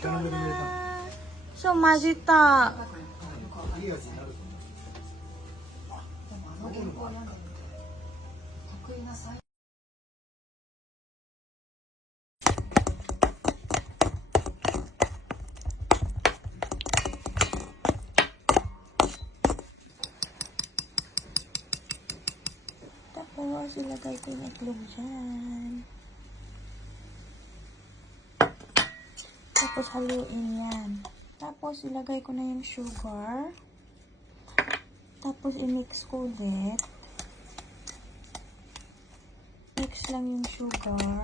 luto na. So, majita. Tapos, ilagay ko yung itlog dyan. Tapos, haluin yan. Tapos, ilagay ko na yung sugar. Tapos, i-mix ko ulit. Mix lang yung sugar.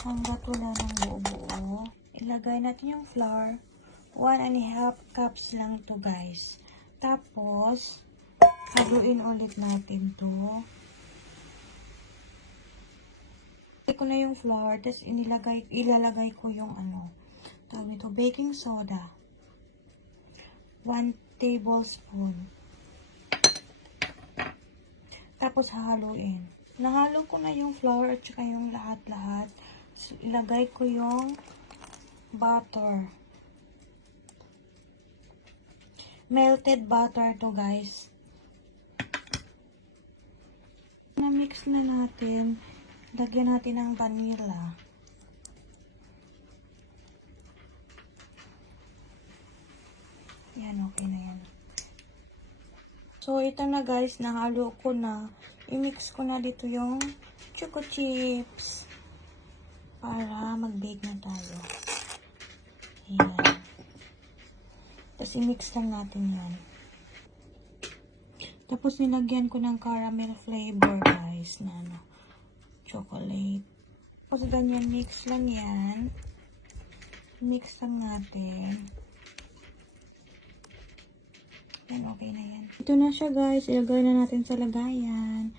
Hanggat wala ng buo-buo. Ilagay natin yung flour. 1.5 cups lang to guys. Tapos, haluin ulit natin to. Ilagay ko na yung flour. Tapos, ilalagay ko yung tawag nito, baking soda. 1 tablespoon. Tapos, hahaluin. Nahalo ko na yung flour at saka yung lahat-lahat. So, ilagay ko yung butter. Melted butter to guys. Na-mix na natin. Lagyan natin ng vanilla. Yan, okay na yan. So, ito na guys, nahalo ko na. I-mix ko na dito yung choco chips para mag-bake na tayo. Ayan. Tapos, i-mix lang natin yan. Tapos, nilagyan ko ng caramel flavor guys na chocolate. Tapos, ganyan, mix lang yan. Mix lang natin. Yan, okay na yan. Ito na siya guys. Ilagay na natin sa lagayan.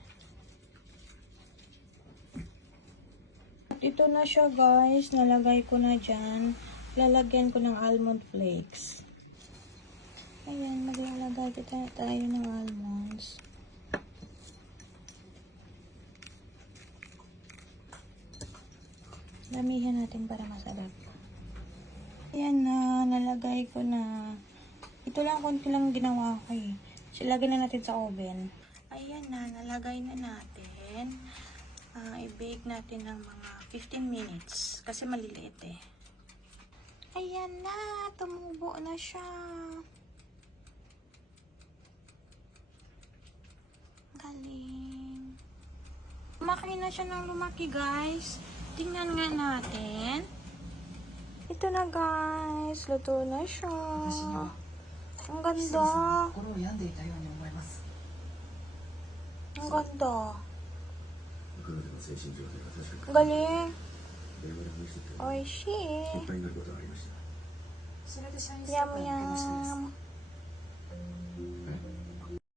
At ito na siya guys. Nalagay ko na dyan. Lalagyan ko ng almond flakes. Ayan, maglalagay tayo ng almonds. Damihan natin para masarap. Ayan na, nalagay ko na. Ito lang, konti lang ginawa ko eh. Silagay na natin sa oven. Ayan na, nalagay na natin. I-bake natin ng mga 15 minutes. Kasi maliliit eh. Ayan na, tumubo na siya. Galing. Lumaki na siya ng lumaki guys. Tingnan nga natin. Ito na guys, luto na siya. Ang ganda. Ang ganda. Galing. Oishi. Yum yum.